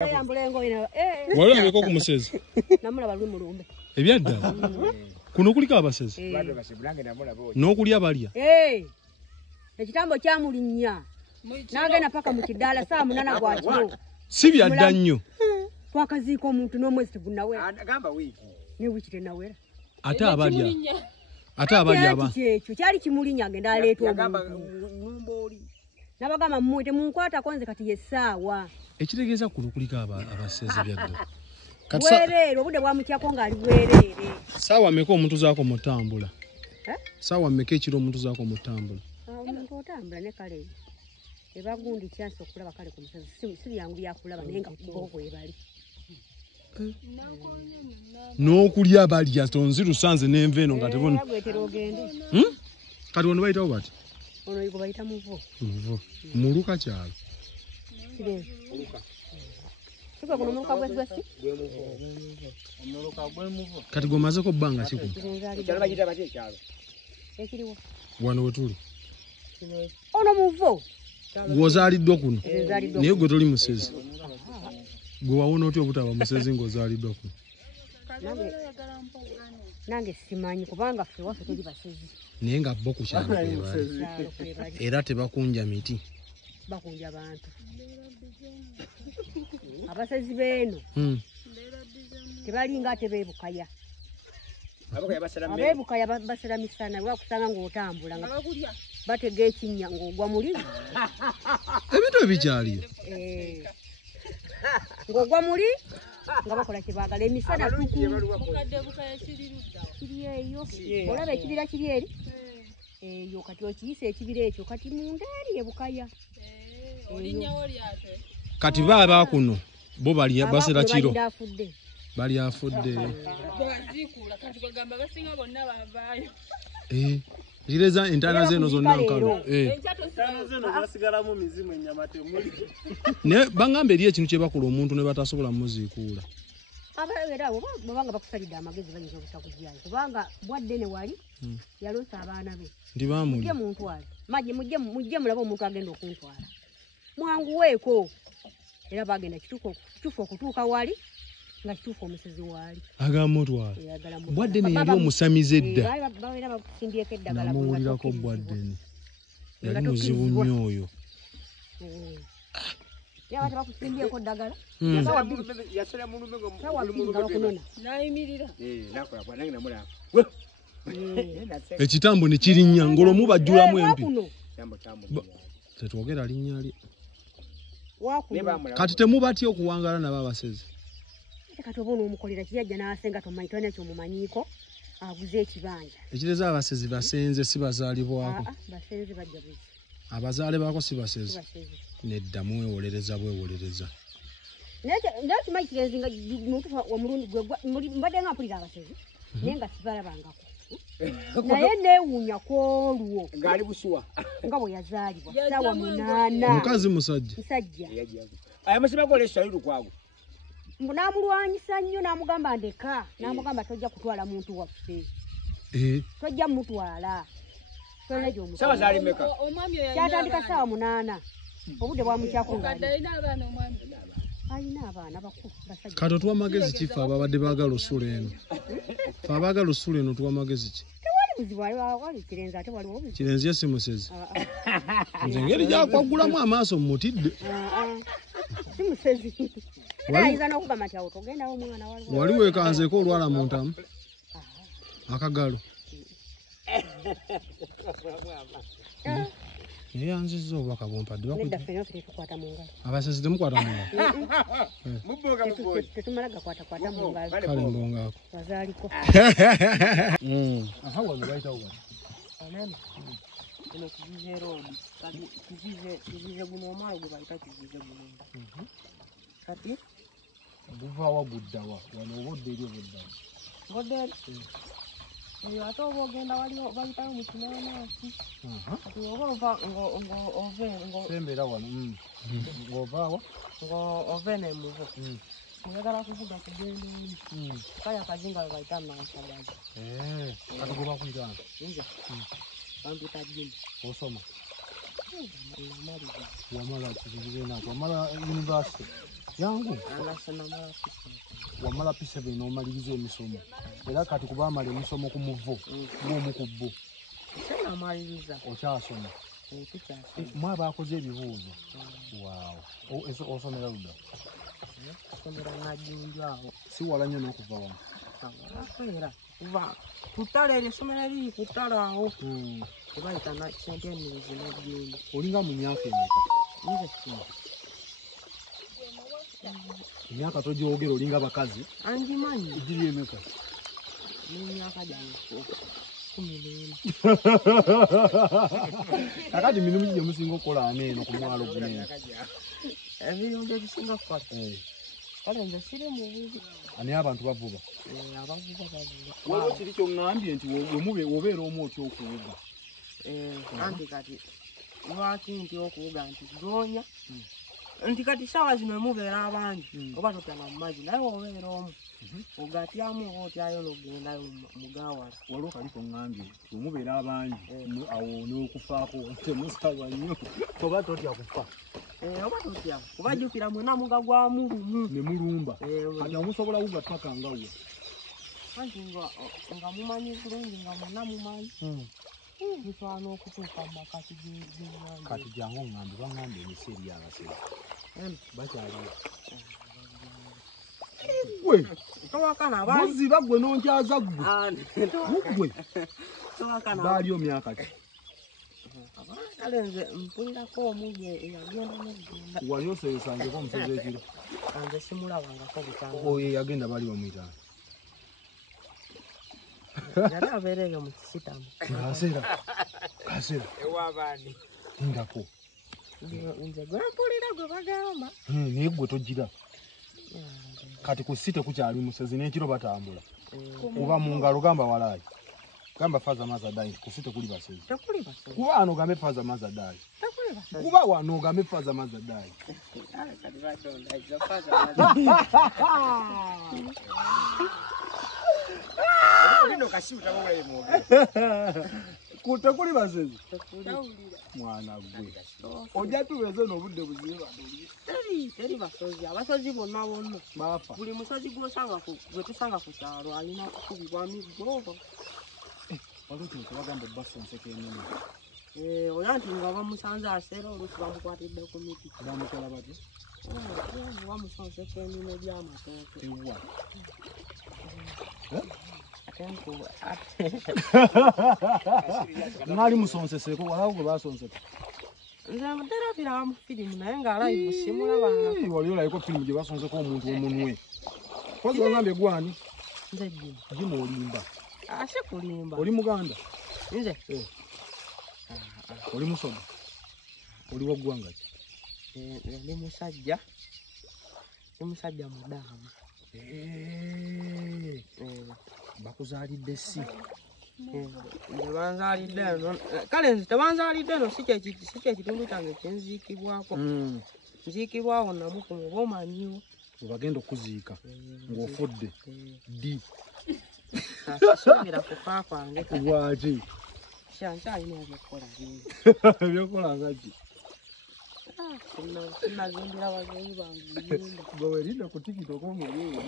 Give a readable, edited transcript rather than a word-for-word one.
Wali ameko ku musezi. Namulaba lwe mulumbe. Ebyadda. Kuno kuliko abasezi. N'okulya balya. Ekitambo kyamulinnya. N'agenda paka mu kidaala saa 8 gwa kiro. Si byadda nnyo. Twakaziika omuntu n'omwezi tegunnawera. Agamba wiiki. Ne wiiki tenawera. Ate abalya. Ate abalya aba. Ekyo kyali kimulinya agenda aleeta Agamba omuntu. ngumbooli. Nabagamba mmuyite munkwata konze kati yessaawa. Ekitegeeza kuno kuliko abasezi byadda. Bwereere obudde bwamutyako ng'ali bwereere. Saawa mmeka omuntu zaako mu ttambula? Saawa mmeka ekiro omuntu zaako mu ttambula? Omuntu otambula ne kale. Ebagundi chance okulaba kale ku musezi. Si byangu byakulaba naye nga bo bwebali. N'okulya balya tonzi lusanze n'enva eno nga tebona. Kati ono bayitawo bati? Ono yigo bayita muvo. Muvo. Muluka kyalo. Muluka. Siko kuno muluka gwesi? Omuluka gwe muvo. Kati gomazeko bbanga kiku. Kyalo bagita bati ekyalo. Ekiriwo. Wano wetuli. Ono muvo. Gwozaaliddwa kuno. Naye gwe toli musezi. Gwe wawona otya obutaba musezi ng'ozaaliddwa kuno. Nange simanyi kubanga ffe waffe tuli basezi. Naye nga bo ku kyalo kwebali. Era tebakunja miti. Bakunja abantu. Abasezi beeno. Tebalinga ate beebukaya. Abeebukaya basera misana lwakusanga ng'otambula nga batega ekinnya ng'ogwa muli. Ebintu ebikyaliyo. Ng'ogwa muli nga bakola kye baagala emisana kiri eyo. Olaba ekibira kiri eri? Eyo kati okiyisa ekibira ekyo kati munda eri ebukaya. Kati baaba kuno bo balya basera kiro. Bali afudde. Zireza entana zeno zonna nkalo. Entana zeno zasigalamu mizimu ennyama temuli. Ne bangambe eri ekintu kye bakola omuntu ne batasobola muziikuula. Abaera abo babanga bakusalidde amagezi banyinza obutakujjayo kubanga bwadde ne wali yalosa abaana be. Ndi baamuli. Mujje muntwale. Mujje mulaba omuntu agenda okuntwala. Mwanguweeko. Era bagenda kituufu okutuuka wali. Nga kituufu omusezi wali. Agamutwala. Bwadde ne yali omusamize edda. Babeera bakusimbyeko eddagala. Namuwulirako bwadde ne. Yali muzibu nnyo oyo. Yaba tebakusimbyeko eddagala. Yasala mulume ngokunona. Nayimirira. Nakola bwana nange namulaba. Ekitambo ne kirinnya ngolomu bajjulamu empi. Tambo. Tetwogera linnya lye. Wakuno. Kati temubatya okuwangala nabo abasezi. Kati obono omukolera kijja n'asenga tomanyi tone kyo mumanyiiko aguze ekibanja. Ekireza abasezi basenze si bazaalibwako. Basenze bajja buzi. Abazaale baako si basezi. Nedda mwewolereza bwewolereza. Naye kimanyi kigenzi nga muntu wa mulundi gwe mbadde nga mpulira abasezi naye nga sibalabangako. Naye neewuunya kwolwo. Ngali busuwa. Nga bwe yazaalibwa ssaawa 8. Mukazi musajja. Musajja. Aya musiba gole shayiru kwago. Mbunamulwanyisa nnyo n'amugamba ndeka. N'amugamba tojja kutwala muntu waffe. Tojja mutwala. Tolina gy'omukola. Sawa zaali meka. Omwami oyo kyatandika ssaawa 8. Obudde bwamukyako nga alina abaana omwami. alina abaana bakulu basajja. Kati tuwa magezi kifa ababadde baagala osula eno. Fa abaagala osula eno tuwa magezi ki? Tewali buzibu wali kirenze ate waliwo buzibu. Kirenze si musezi. Nze ngeri gyakwagulamu amaaso mmutidde. Si musezi. Ayinza n'okugamba nti awo togendawo omwana waliwo. Wali weekanzeeko olwala mu ntamu? Akagalo. Yanzizza obubaka bumpadde. Nedda ffenna tetukwata mu ngalo. Abasezi temukwata mu ngalo. Mubboga mubboga. Tetumala gakwatakwata mu ngalo. Kale mbongaako. Wazaaliko. Aha wano bayitawo wano. Anene. Eno kizize roodi. Kati kizize guno omwalo gwe bayita kizize guno. Kati buva waguddawa wano obodde eri obuddawa. Bodde. Eyo ate oba ogenda waliwo bayitawo mu kinaanasi. Kati oba ova sembera wano. Ng'ovaawa? Ng'ove ne muvo. Oyagala kuvuga kugenda eri. Kale akazinga we bayita Nansagazi. Kati gwe bakuyitanga? Nze. Bampita Jimmy. Osoma? Namaliza. Wamala kizibu enako. Wamala university? Yangu. Alasana mala pisa. Wamala P7 n'omaliriza emisomo. Era kati kuba amala emisomo ku muvo. Ng'omu ku bbo. Sena amaliriza. Okyasoma. Tukyasoma. Mwaba akoze ebibuuzo. Waawo. Osomera luda. Osomera Najjunju awo. Si wala nnyo n'okuva wano. Era kuva kutale esomero eriri kutale awo. Tebayita na sente ennizi Najjunju. Olinga mu myaka emeka? Nze Emyaka togyogera olinga bakazi? angimanyi. Giri emeka? N'emyaka gyange 14. Kakati mirimu gye musinga okukola aneeno ku mwalo guno? Ebirungo ebisinga kukola. Kale nze siri mu bubi. Ani abantu bavuba? Abavuba bavuba. Waliwo kiri ky'oŋŋambye nti obeera omu otya okuwuga? Anti kati lwaki nti okuwuga nti goonya nti kati sawa zino mubeera abangi oba totana mu mazzi naye obeera omu ogatyamu oba otyayo n'ogendayo mugawala. Waliwo kali ky'oŋŋambye nti omubeera abangi awo n'okufaako temusaba nnyo oba totya kufa. Oba totya kubajjukira mwena muga gwamu lumu ne mulumba kati amusobola wuga paka nga we. anti nga mumanyi bulungi nga mwena mumanyi musaana okutuuka mu makati g'ennyanja. Kati jangu oŋŋambe baŋŋambe emisi eri abasezi bakyaliwo. Gwe towakana muziba gwe n'onkyaza gwe gwe baali omyaka ki? kale nze mpulirako omugi eyagenda n'okugenda. Wali oseesanzeko omusezi ekiro? Nze simulabangako butanga. Oyo yagenda baali bamuyitana yali abeereeyo mu kisitamu. Kasera ewabaani ndako nze gwe mpulira gwe bagamba. naye gwe togira kati ku site kukyali musezi n'ekiro batambula kuba mu ngalo gamba walaayi gamba faza mazadaayi nti ku site kuli basezi. Tekuli basezi. Kuba wano ogambe faza mazadaayi. Tekuli basezi. Kuba wano ogambe faza mazadaayi. Kati batonda iza faza lino kashiuta wowe mwoge Kute kuli basezi. tekuli. Mwana gwe ojja tubeeze n'obudde buziba Teri basozi abasozi bonna bonna baafa. buli musozi gwe tusanga ku kyalo alina kukubibwa miggo. Waliwo kino kyebagamba basonseka ennene. Oyo nti nga bamusanze aseera oluusi bamukwatidde ku miti. Bamukola batya? Bamusonseka ennime by'amatooke. Ewa. Mwali musonseseeko walawo gwe basonseka? Nze muterabira mu firimu naye nga live simulabanga. Wali olayiko firimu gye basonseka omuntu omunwe. Kozi oŋŋambye gwani? Nze Jim. Jim olimba. Ase kulimba. Oli Muganda? Nze? Oli Musoga? Oli wa ggwanga ki? Ndi musajja. Ndi musajja mudaamu. Bakuzaalidde si? Nze banzaalidde eno. Kale nze tebanzaalidde eno si kyekitundu kyange kyenziikibwako. Nziikibwawo Namukumu oba omanyiwo. Webagenda okuziika ng'ofudde ddi? Suubira kufa kwange. Lwaki? Kyankyalina ebyokukola bingi. Ebyokukola nga ki? Sinnazimbira bagenyi bange ennyumba. Gwe werinda ku tikiti okumweyo.